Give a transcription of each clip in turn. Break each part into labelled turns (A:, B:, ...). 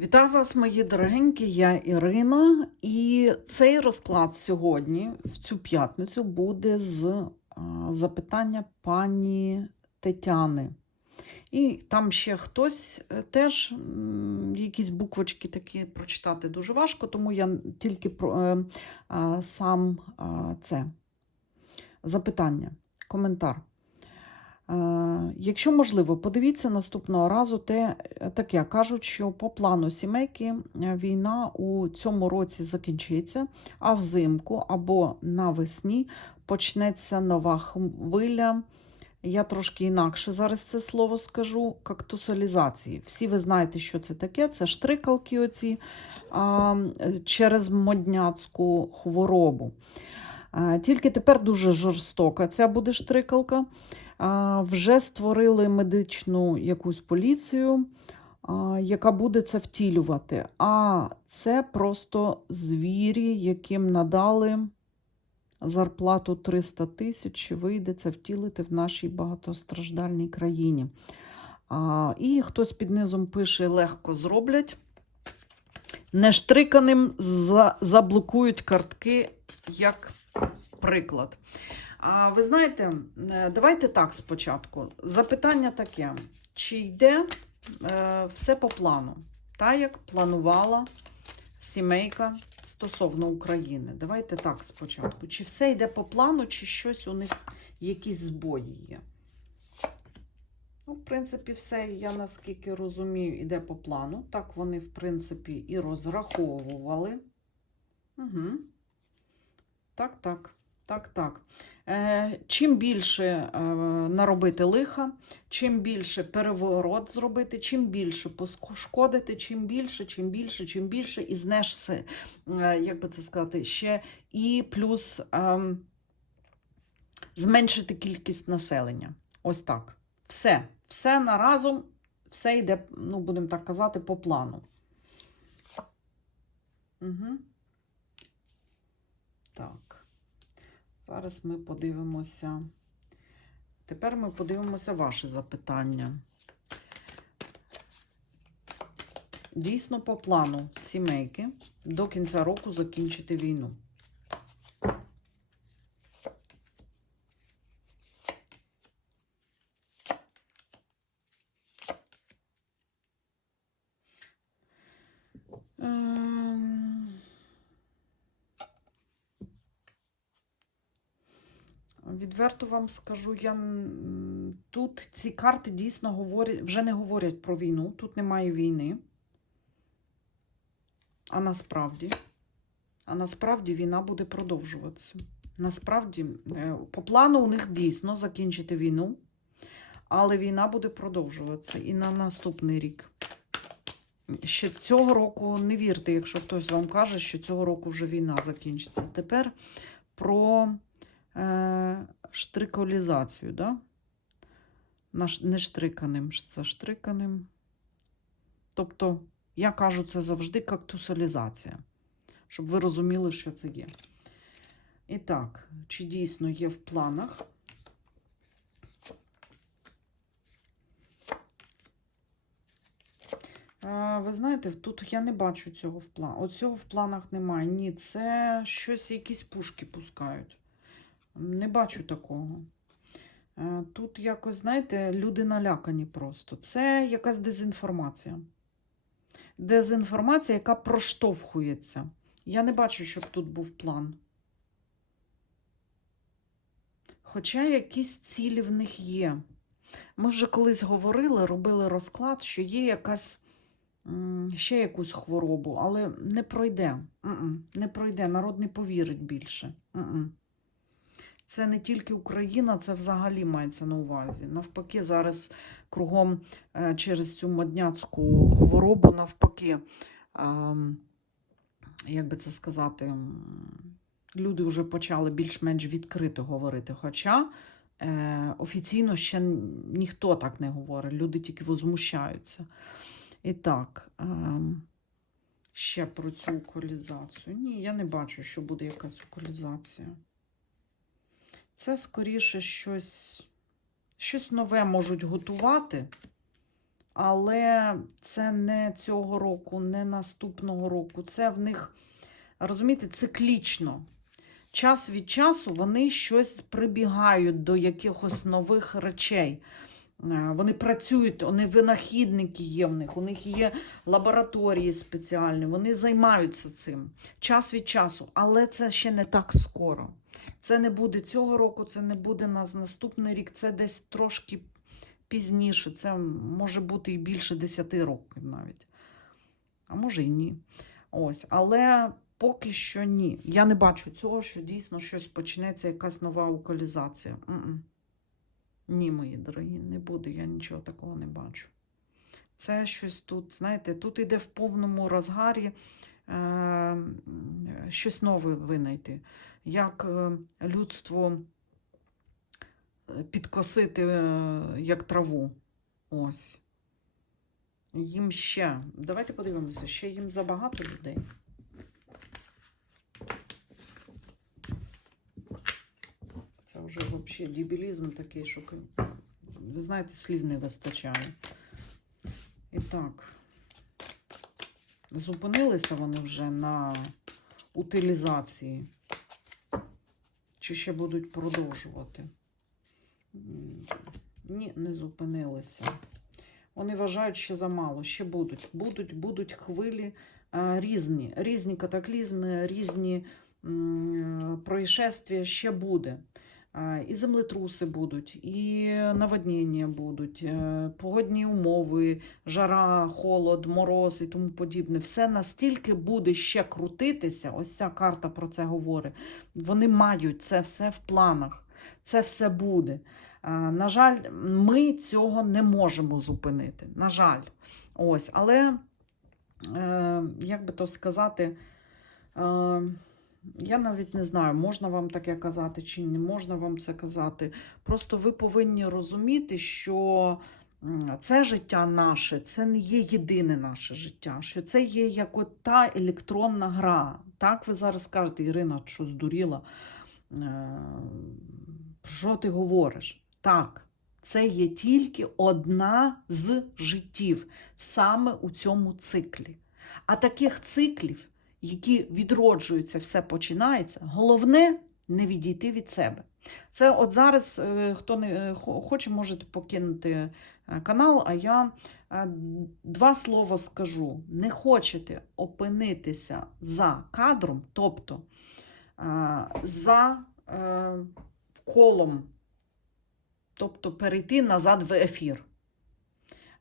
A: Вітаю вас, мої дорогенькі, я Ірина. І цей розклад сьогодні, в цю п'ятницю, буде з а, запитання пані Тетяни. І там ще хтось е, теж якісь буквочки такі прочитати дуже важко, тому я тільки про е, сам це запитання, коментар. Е, Якщо можливо, подивіться наступного разу те таке. Кажуть, що по плану сімейки е, війна у цьому році закінчиться, а взимку або навесні почнеться нова хвиля. Я трошки інакше зараз це слово скажу кактусалізації. Всі ви знаєте, що це таке. Це штрикалки оці а, через модняцьку хворобу. А, Тільки тепер дуже жорстока ця буде штрикалка. Вже створили медичну якусь поліцію, яка буде це втілювати. А це просто звірі, яким надали зарплату 300 тисяч, вийде це втілити в нашій багатостраждальній країні. І хтось під низом пише: легко зроблять. Нештриканим заблокують картки, як приклад. А ви знаєте, е, давайте так спочатку. Запитання таке: чи йде е, все по плану, так як планувала сімейка стосовно України? Давайте так спочатку. Чи все йде по плану, чи щось у них якісь збої є? Ну, в принципі, все, я наскільки розумію, йде по плану. Так вони, в принципі, і розраховували. Угу. Так, так. Так, так. Е, чим більше е, наробити лиха, чим більше переворот зробити, чим більше пошкодити, чим більше, чим більше, чим більше, і знешся, е, як би це сказати, ще і плюс е, зменшити кількість населення. Ось так. Все. Все наразом, все йде, ну, будемо так казати, по плану. Угу. Так. Зараз ми подивимося. Тепер ми подивимося ваші запитання. Дійсно, по плану сімейки до кінця року закінчити війну. Відверто вам скажу, я тут ці карти дійсно говорять, вже не говорять про війну, тут немає війни. А насправді, а насправді війна буде продовжуватися. Насправді, е, по плану у них дійсно закінчити війну, але війна буде продовжуватися і на наступний рік. Ще цього року не вірте, якщо хтось вам каже, що цього року вже війна закінчиться. Тепер про штриколізацію, да? Не штриканим, штриканим. Тобто, я кажу, це завжди кактусалізація, щоб ви розуміли, що це є. І так, чи дійсно є в планах? Ви знаєте, тут я не бачу цього в планах. Оцього в планах немає. Ні, це щось, якісь пушки пускають. Не бачу такого. Е, Тут якось, знаєте, люди налякані просто. Це якась дезінформація. Дезінформація, яка проштовхується. Я не бачу, щоб тут був план. Хоча якісь цілі в них є. Ми вже колись говорили, робили розклад, що є якась ще якусь хворобу, але не пройде. Не пройде. Народ не повірить більше. Це не тільки Україна, це взагалі мається на увазі. Навпаки, зараз кругом е, через цю модняцьку хворобу, навпаки, ем, як би це сказати, люди вже почали більш-менш відкрито говорити. Хоча е, офіційно ще ніхто так не говорить, люди тільки возмущаються. І так, ем, ще про цю околізацію. Ні, я не бачу, що буде якась околізація. Це скоріше щось, щось нове можуть готувати, але це не цього року, не наступного року. Це в них, розумієте, циклічно. Час від часу вони щось прибігають до якихось нових речей. Е, Вони працюють, вони винахідники є в них, у них є лабораторії спеціальні, вони займаються цим час від часу, але це ще не так скоро. Це не буде цього року, це не буде на наступний рік, це десь трошки пізніше. Це може бути і більше 10 років навіть. А може і ні. Ось, але поки що ні. Я не бачу цього, що дійсно щось почнеться, якась нова локалізація. М-м. Ні, мої дорогі, не буде, я нічого такого не бачу. Це щось тут, знаєте, тут іде в повному розгарі м, щось нове винайти. Як е, людство е, підкосити е, як траву. Ось. Їм ще. Давайте подивимося, ще їм забагато людей. Це вже взагалі дебілізм такий, що ви знаєте, слів не вистачає. І так, зупинилися вони вже на утилізації. Чи ще будуть продовжувати? Ні, не зупинилися. Вони вважають, що замало, ще будуть. Будуть, будуть хвилі е, різні, різні катаклізми, різні происшествия ще буде. І землетруси будуть, і наводнення будуть, е, погодні умови, жара, холод, мороз і тому подібне. Все настільки буде ще крутитися. Ось ця карта про це говорить. Вони мають це все в планах. Це все буде. На жаль, ми цього не можемо зупинити. На жаль, ось, але е, як би то сказати, е, я навіть не знаю, можна вам таке казати чи не можна вам це казати. Просто ви повинні розуміти, що це життя наше, це не є єдине наше життя, що це є як от та електронна гра. Так ви зараз скажете, Ірина, що здуріла. Е, що ти говориш? Так, це є тільки одна з життів саме у цьому циклі. А таких циклів, які відроджуються, все починається, головне не відійти від себе. Це от зараз, е, хто не е, хоче, можете покинути е, канал, а я два слова скажу. Не хочете опинитися за кадром, тобто за колом, тобто перейти назад в ефір.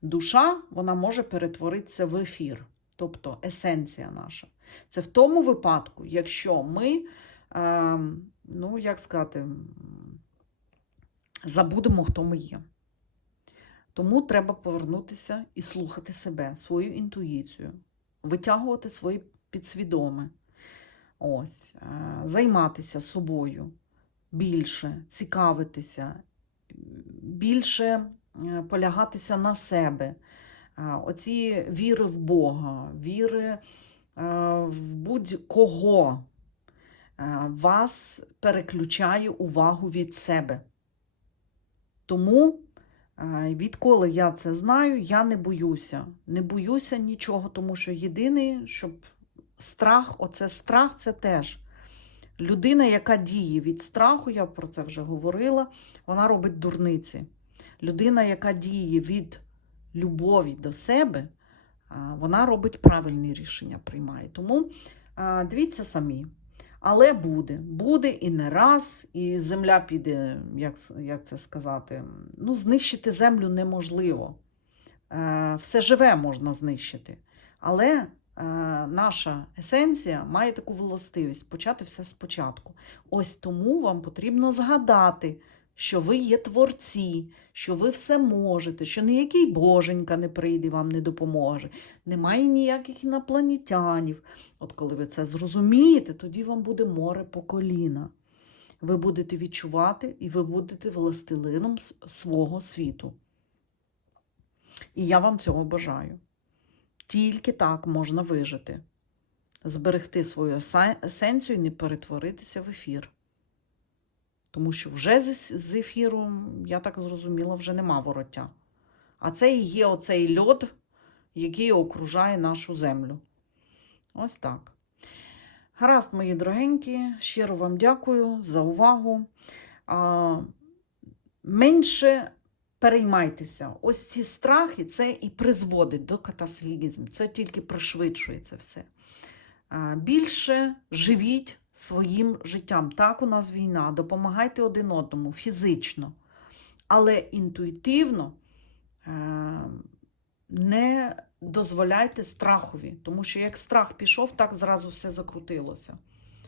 A: Душа вона може перетворитися в ефір, тобто есенція наша. Це в тому випадку, якщо ми, е, ну як сказати, забудемо, хто ми є. Тому треба повернутися і слухати себе, свою інтуїцію, витягувати своє підсвідоме. Ось, е, займатися собою більше, цікавитися, більше е, полягатися на себе. Оці віри в Бога, віри е, в будь-кого е, вас переключає увагу від себе. Тому, е, відколи я це знаю, я не боюся. Не боюся нічого, тому що єдиний, щоб страх, оце страх це теж. Людина, яка діє від страху, я про це вже говорила, вона робить дурниці. Людина, яка діє від любові до себе, вона робить правильні рішення, приймає. Тому дивіться самі. Але буде, буде і не раз, і земля піде, як, як це сказати, ну, знищити землю неможливо. Е, Все живе можна знищити. Але е, наша есенція має таку властивість почати все спочатку. Ось тому вам потрібно згадати, що ви є творці, що ви все можете, що ніякий боженька не прийде вам не допоможе. Немає ніяких інопланетянів. От коли ви це зрозумієте, тоді вам буде море по коліна. Ви будете відчувати і ви будете властелином свого світу. І я вам цього бажаю. Тільки так можна вижити, зберегти свою есенцію і не перетворитися в ефір. Тому що вже з ефіру, я так зрозуміла, вже нема вороття. А це і є оцей льод, який окружає нашу землю. Ось так. Гаразд, мої дорогенькі, щиро вам дякую за увагу. Менше переймайтеся. Ось ці страхи це і призводить до катаслізму. Це тільки пришвидшує це все. Більше живіть своїм життям. Так, у нас війна. Допомагайте один одному фізично, але інтуїтивно е, не дозволяйте страхові, тому що як страх пішов, так зразу все закрутилося.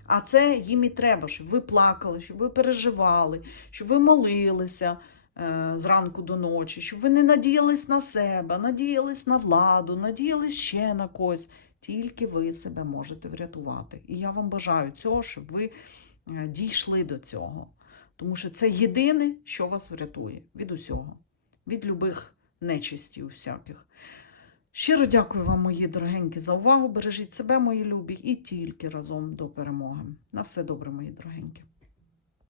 A: А це їм і треба, щоб ви плакали, щоб ви переживали, щоб ви молилися е, зранку до ночі, щоб ви не надіялись на себе, надіялись на владу, надіялись ще на когось. Тільки ви себе можете врятувати. І я вам бажаю цього, щоб ви е, дійшли до цього. Тому що це єдине, що вас врятує від усього, від любих нечистів всяких. Щиро дякую вам, мої дорогенькі, за увагу. Бережіть себе, мої любі, і тільки разом до перемоги. На все добре, мої дорогенькі.